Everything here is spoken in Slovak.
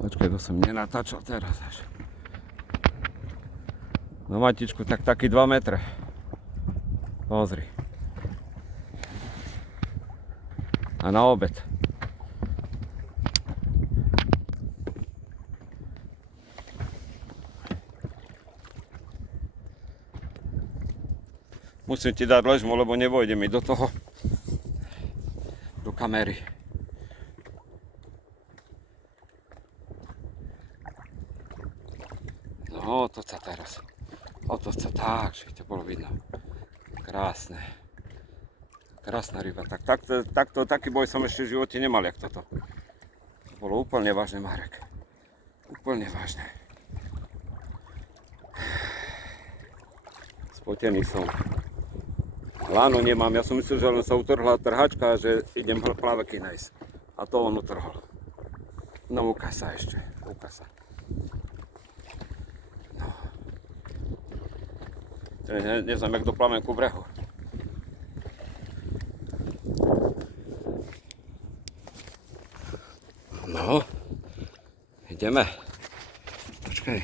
Počkaj, to som nenatáčal teraz až. Na matičku, tak taký 2 metre. Pozri. A na obed. Musím ti dať ležmu, lebo nevojde mi do toho. Do kamery. No, to sa teraz. O to sa tak, že to bolo vidno. Krásne. Krásna ryba. Taký boj som ešte v živote nemal, jak toto. To bolo úplne vážne, Marek. Úplne vážne. Spotený som. Láno nemám, ja som myslel, že len sa utrhla trhačka a že idem plaveky nájsť. A to on utrhol. No ukáž sa ešte, ukáž sa. No. Neznám, jak doplavem ku brehu. No, ideme. Počkaj.